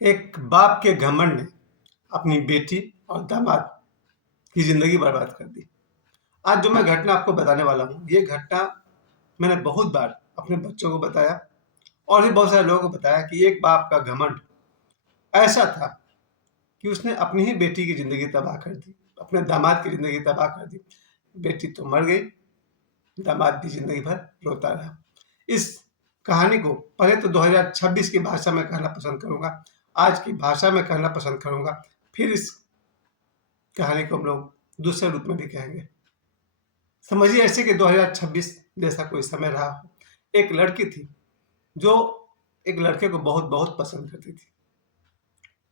एक बाप के घमंड ने अपनी बेटी और दामाद की जिंदगी बर्बाद कर दी। आज जो मैं घटना आपको बताने वाला हूँ, ये घटना मैंने बहुत बार अपने बच्चों को बताया और भी बहुत सारे लोगों को बताया कि एक बाप का घमंड ऐसा था कि उसने अपनी ही बेटी की जिंदगी तबाह कर दी, अपने दामाद की जिंदगी तबाह कर दी। बेटी तो मर गई, दामाद भी जिंदगी भर रोता रहा। इस कहानी को पहले तो 2026 की भाषा में कहना पसंद करूंगा, आज की भाषा में कहना पसंद करूंगा, फिर इस कहानी को हम लोग दूसरे रूप में भी कहेंगे। समझिए ऐसे कि 2026 जैसा कोई समय रहा हो। एक लड़की थी जो एक लड़के को बहुत बहुत पसंद करती थी,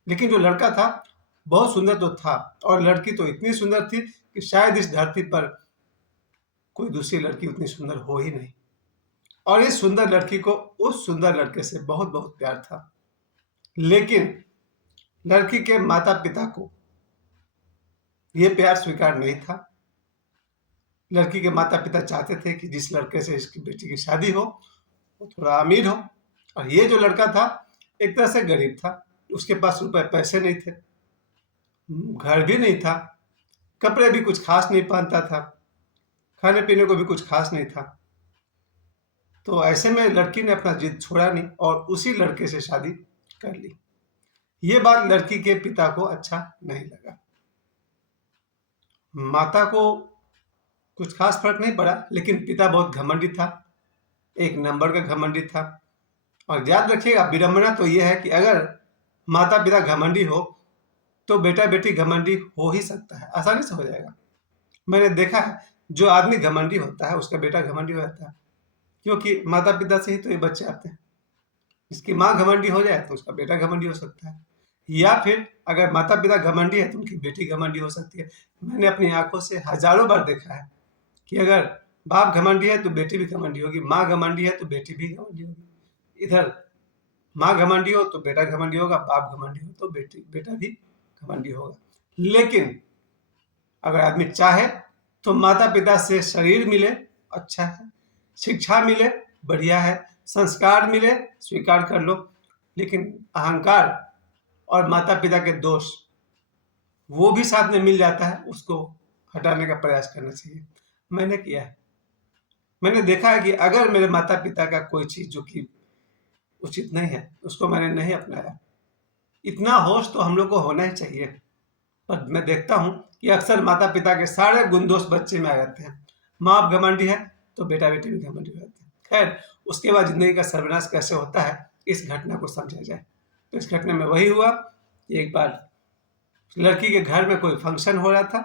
लेकिन जो लड़का था बहुत सुंदर तो था और लड़की तो इतनी सुंदर थी कि शायद इस धरती पर कोई दूसरी लड़की उतनी सुंदर हो ही नहीं। और इस सुंदर लड़की को उस सुंदर लड़के से बहुत बहुत प्यार था, लेकिन लड़की के माता पिता को यह प्यार स्वीकार नहीं था। लड़की के माता पिता चाहते थे कि जिस लड़के से इसकी बेटी की शादी हो वो थोड़ा अमीर हो, और ये जो लड़का था एक तरह से गरीब था। उसके पास रुपए पैसे नहीं थे, घर भी नहीं था, कपड़े भी कुछ खास नहीं पहनता था, खाने पीने को भी कुछ खास नहीं था। तो ऐसे में लड़की ने अपना जिद छोड़ा नहीं और उसी लड़के से शादी कर ली। ये बात लड़की के पिता को अच्छा नहीं लगा। माता को कुछ खास फर्क नहीं पड़ा, लेकिन पिता बहुत घमंडी था, एक नंबर का घमंडी था। और याद रखिएगा, विडंबना तो यह है कि अगर माता पिता घमंडी हो तो बेटा बेटी घमंडी हो ही सकता है, आसानी से हो जाएगा। मैंने देखा है, जो आदमी घमंडी होता है उसका बेटा घमंडी हो जाता है, क्योंकि माता पिता से ही तो ये बच्चे आते हैं। इसकी माँ घमंडी हो जाए तो उसका बेटा घमंडी हो सकता है, या फिर अगर माता पिता घमंडी है तो उनकी बेटी घमंडी हो सकती है। मैंने अपनी आंखों से हजारों बार देखा है कि अगर बाप घमंडी है तो बेटी भी घमंडी होगी, माँ घमंडी है तो बेटी भी घमंडी होगी। इधर माँ घमंडी हो तो बेटा घमंडी होगा, बाप घमंडी हो तो बेटा भी घमंडी होगा। लेकिन अगर आदमी चाहे तो माता पिता से शरीर मिले, अच्छा है, शिक्षा मिले, बढ़िया है, संस्कार मिले, स्वीकार कर लो, लेकिन अहंकार और माता पिता के दोष वो भी साथ में मिल जाता है, उसको हटाने का प्रयास करना चाहिए। मैंने किया है। मैंने देखा है कि अगर मेरे माता पिता का कोई चीज जो कि उचित नहीं है उसको मैंने नहीं अपनाया, इतना होश तो हम लोग को होना ही चाहिए। पर मैं देखता हूं कि अक्सर माता पिता के सारे गुण दोष बच्चे में आ जाते हैं। माँ बाप घमंडी है तो बेटा बेटी भी घमंडी हो जाते हैं। खैर, उसके बाद जिंदगी का सर्वनाश कैसे होता है इस घटना को समझा जाए। तो इस घटना में वही हुआ कि एक बार लड़की के घर में कोई फंक्शन हो रहा था,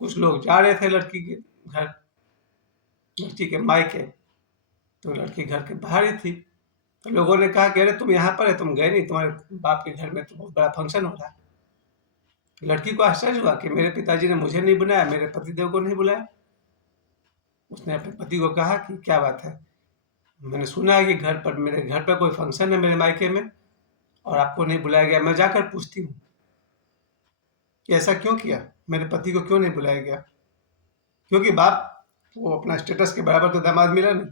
कुछ लोग जा रहे थे लड़की के घर, लड़की के मायके। तो लड़की घर के बाहर ही थी, तो लोगों ने कहा कि अरे तुम यहाँ पर है, तुम गए नहीं, तुम्हारे बाप के घर में तो बहुत बड़ा फंक्शन हो रहा है। लड़की को आश्चर्य हुआ कि मेरे पिताजी ने मुझे नहीं बुलाया, मेरे पतिदेव को नहीं बुलाया। उसने अपने पति को कहा कि क्या बात है, मैंने सुना है कि मेरे घर पर कोई फंक्शन है मेरे मायके में और आपको नहीं बुलाया गया। मैं जाकर पूछती हूँ कि ऐसा क्यों किया, मेरे पति को क्यों नहीं बुलाया गया। क्योंकि बाप वो अपना स्टेटस के बराबर तो दामाद मिला नहीं,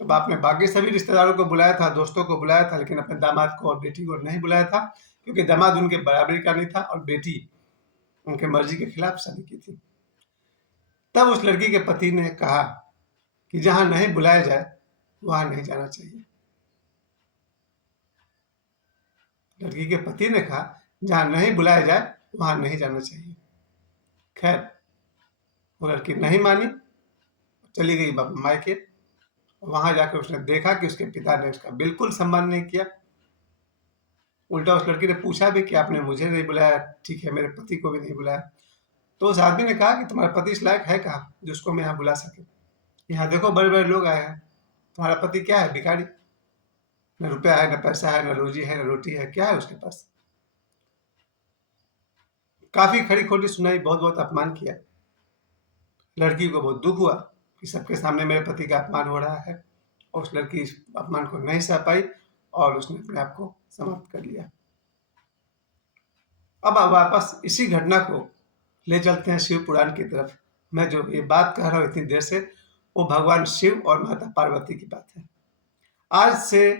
तो बाप ने बाकी सभी रिश्तेदारों को बुलाया था, दोस्तों को बुलाया था, लेकिन अपने दामाद को और बेटी को नहीं बुलाया था, क्योंकि दामाद उनके बराबरी का नहीं था और बेटी उनके मर्जी के खिलाफ शादी की थी। तब उस लड़की के पति ने कहा कि जहां नहीं बुलाया जाए वहां नहीं जाना चाहिए। लड़की के पति ने कहा जहां नहीं बुलाया जाए वहां नहीं जाना चाहिए। खैर, वो लड़की नहीं मानी, चली गई मायके। वहां जाकर उसने देखा कि उसके पिता ने उसका बिल्कुल सम्मान नहीं किया। उल्टा उस लड़की ने पूछा भी कि आपने मुझे नहीं बुलाया, ठीक है, मेरे पति को भी नहीं बुलाया। तो उस आदमी ने कहा कि तुम्हारा पति इस लायक है कहाँ जिसको मैं यहाँ बुला सके। यहाँ देखो बड़े बड़े लोग आए हैं, तुम्हारा पति क्या है, भिखारी, न रुपया है, न पैसा है, न रोजी है, न रोटी है, क्या है उसके पास। काफी खड़ी खोटी सुनाई, बहुत बहुत अपमान किया। लड़की को बहुत दुख हुआ कि सबके सामने मेरे पति का अपमान हो रहा है, और उस लड़की इस अपमान को नहीं सह पाई और उसने अपने आप को समाप्त कर लिया। अब वापस इसी घटना को ले चलते हैं शिव पुराण की तरफ। मैं जो ये बात कह रहा हूँ इतनी देर से, वो भगवान शिव और माता पार्वती की बात है। आज से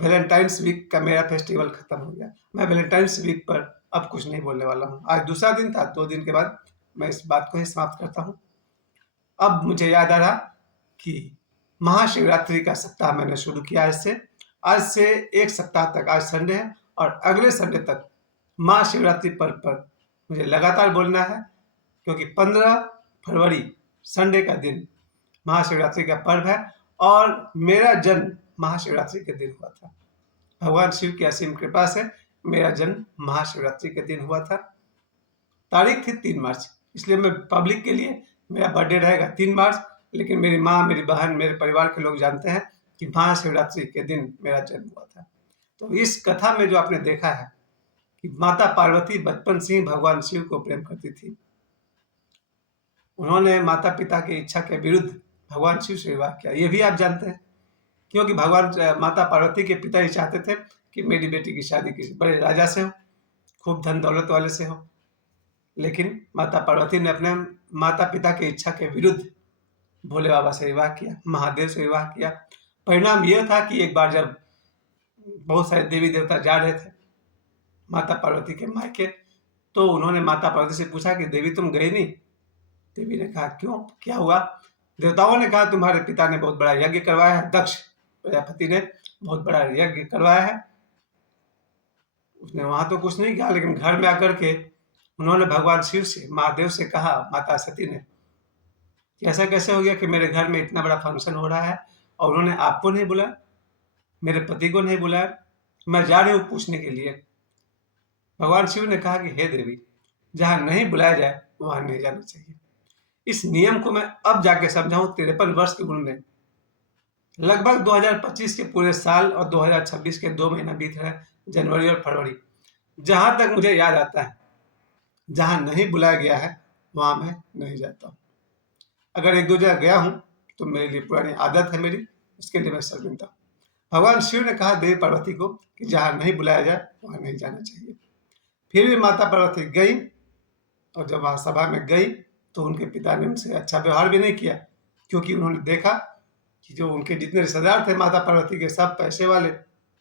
वैलेंटाइंस वीक का मेरा फेस्टिवल खत्म हो गया। मैं वैलेंटाइंस वीक पर अब कुछ नहीं बोलने वाला हूँ। आज दूसरा दिन था, 2 दिन के बाद मैं इस बात को ही समाप्त करता हूँ। अब मुझे याद आ रहा कि महाशिवरात्रि का सप्ताह मैंने शुरू किया आज से 1 सप्ताह तक, आज संडे है और अगले संडे तक महाशिवरात्रि पर्व पर मुझे लगातार बोलना है, क्योंकि 15 फरवरी संडे का दिन महाशिवरात्रि का पर्व है और मेरा जन्म महाशिवरात्रि के दिन हुआ था। भगवान शिव की असीम कृपा से मेरा जन्म महाशिवरात्रि के दिन हुआ था। तारीख थी 3 मार्च, इसलिए मैं पब्लिक के लिए मेरा बर्थडे रहेगा 3 मार्च, लेकिन मेरी माँ, मेरी बहन, मेरे परिवार के लोग जानते हैं कि महाशिवरात्रि के दिन मेरा जन्म हुआ था। तो इस कथा में जो आपने देखा है कि माता पार्वती बचपन से ही भगवान शिव को प्रेम करती थी। उन्होंने माता पिता की इच्छा के विरुद्ध भगवान शिव से विवाह किया, ये भी आप जानते हैं, क्योंकि माता पार्वती के पिता ही चाहते थे कि मेरी बेटी की शादी किसी बड़े राजा से हो, खूब धन दौलत वाले से हो। लेकिन माता पार्वती ने अपने माता पिता की इच्छा के विरुद्ध भोले बाबा से विवाह किया, महादेव से विवाह किया। परिणाम यह था कि एक बार जब बहुत सारे देवी देवता जा रहे थे माता पार्वती के मायके, तो उन्होंने माता पार्वती से पूछा कि देवी तुम गई नहीं? देवी ने कहा क्यों, क्या हुआ? देवताओं ने कहा तुम्हारे पिता ने बहुत बड़ा यज्ञ करवाया है, दक्ष प्रजापति ने बहुत बड़ा यज्ञ करवाया है। उसने वहां तो कुछ नहीं किया, लेकिन घर में आकर के उन्होंने भगवान शिव से, महादेव से कहा, माता सती ने, कि ऐसा कैसे हो गया कि मेरे घर में इतना बड़ा फंक्शन हो रहा है और उन्होंने आपको नहीं बुलाया, मेरे पति को नहीं बुलाया, मैं जा रही हूँ पूछने के लिए। भगवान शिव ने कहा कि हे देवी, जहां नहीं बुलाया जाए वहां नहीं जाना चाहिए। इस नियम को मैं अब जाके समझाऊं 53 वर्ष की उम्र में। लगभग 2025 के पूरे साल और 2026 के 2 महीना बीत रहे हैं, जनवरी और फरवरी। जहां तक मुझे याद आता है, जहां नहीं बुलाया गया है वहां मैं नहीं जाता हूँ। अगर 1-2 जगह गया हूं तो मेरे लिए पुरानी आदत है मेरी, उसके लिए मैं शर्मिंदा हूँ। भगवान शिव ने कहा देवी पार्वती को कि जहां नहीं बुलाया जाए वहां नहीं जाना चाहिए। फिर भी माता पार्वती गई, और जब वहां सभा में गई तो उनके पिता ने उनसे अच्छा व्यवहार भी नहीं किया, क्योंकि उन्होंने देखा कि जो उनके जितने रिश्तेदार थे माता पार्वती के, सब पैसे वाले,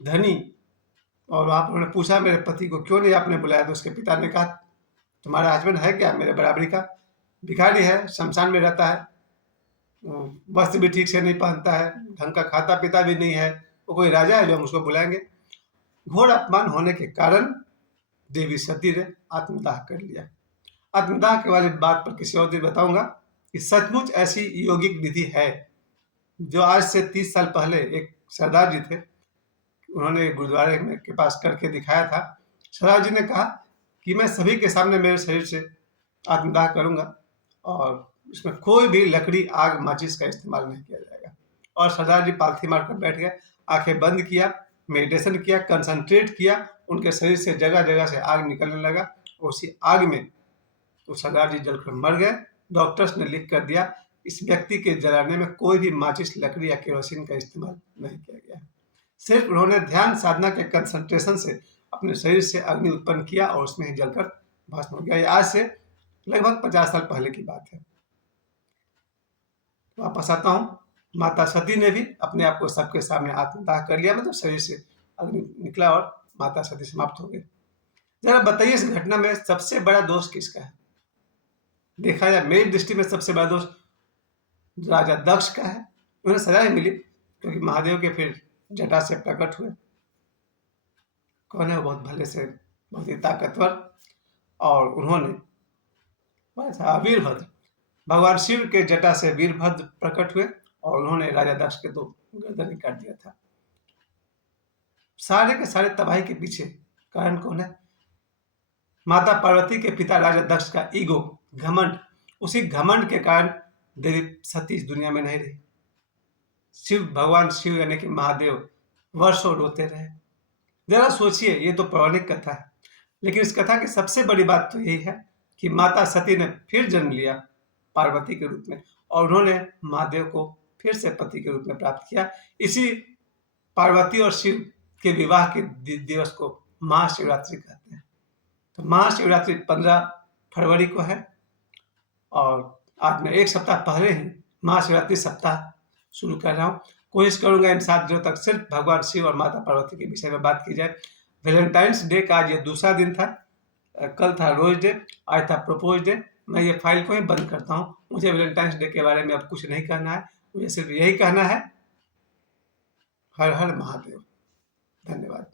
धनी। और वहां पर उन्होंने पूछा मेरे पति को क्यों नहीं आपने बुलाया? तो उसके पिता ने कहा तुम्हारा हस्बैंड है क्या मेरे बराबरी का? भिखारी है, शमशान में रहता है, वस्त्र भी ठीक से नहीं पहनता है, ढंग का खाता पीता भी नहीं है, वो कोई राजा है जो हम उसको बुलाएंगे? घोर अपमान होने के कारण देवी सती ने आत्मदाह कर लिया। आत्मदाह के वाली बात पर किसी और दिन बताऊंगा कि सचमुच ऐसी यौगिक विधि है, जो आज से 30 साल पहले एक सरदार जी थे, उन्होंने गुरुद्वारे में के पास करके दिखाया था। सरदार जी ने कहा कि मैं सभी के सामने मेरे शरीर से आत्मदाह करूंगा और उसमें कोई भी लकड़ी, आग, माचिस का इस्तेमाल नहीं किया जाएगा। और सरदार जी पालथी मारकर बैठ गए, आंखें बंद किया, मेडिटेशन किया, कंसंट्रेट किया, उनके शरीर से जगह जगह से आग निकलने लगा। उसी आग में तो सरदार जी जलकर मर गए। डॉक्टर्स ने लिख कर दिया इस व्यक्ति के जलाने में कोई भी माचिस, लकड़ी या केरोसिन का इस्तेमाल नहीं किया गया। सिर्फ उन्होंने ध्यान साधना के कंसंट्रेशन से अपने शरीर से अग्नि उत्पन्न किया और उसमें ही जलकर भस्म हो गया। ये आज से लगभग 50 साल पहले की बात है। वापस आता हूँ, माता सती ने भी अपने आप को सबके सामने आत्मदाह कर लिया, मतलब शरीर से अग्नि निकला और माता सती समाप्त हो गई। जरा बताइए इस घटना में सबसे बड़ा दोष किसका है? देखा जाए मेरी दृष्टि में सबसे बड़ा दोष राजा दक्ष का है। उन्हें सजा ही मिली क्योंकि महादेव के फिर जटा से प्रकट हुए। कौन है वो? बहुत भले से, बहुत ही ताकतवर, और उन्होंने वीरभद्र, भगवान शिव के जटा से वीरभद्र प्रकट हुए और उन्होंने राजा दक्ष के 2 गर्दन काट दिया था। सारे के सारे तबाही के पीछे कारण कौन है? माता पार्वती के पिता राजा दक्ष का ईगो, घमंड। उसी घमंड के कारण देवी सती इस दुनिया में नहीं रही। भगवान शिव यानी कि महादेव वर्षों रोते रहे। जरा सोचिए, ये तो पौराणिक कथा है, लेकिन इस कथा की सबसे बड़ी बात तो यही है कि माता सती ने फिर जन्म लिया पार्वती के रूप में, और उन्होंने महादेव को फिर से पति के रूप में प्राप्त किया। इसी पार्वती और शिव के विवाह के दिवस को महाशिवरात्रि कहते हैं। तो महाशिवरात्रि 15 फरवरी को है, और आज मैं 1 सप्ताह पहले ही महाशिवरात्रि सप्ताह शुरू कर रहा हूँ। कोशिश करूंगा इन 7 दिनों तक सिर्फ भगवान शिव और माता पार्वती के विषय में बात की जाए। वैलेंटाइंस डे का आज ये दूसरा दिन था। कल था रोज डे, आज था प्रपोज डे। मैं ये फाइल को ही बंद करता हूँ। मुझे वैलेंटाइंस डे के बारे में अब कुछ नहीं कहना है। मुझे सिर्फ यही कहना है, हर हर महादेव। धन्यवाद।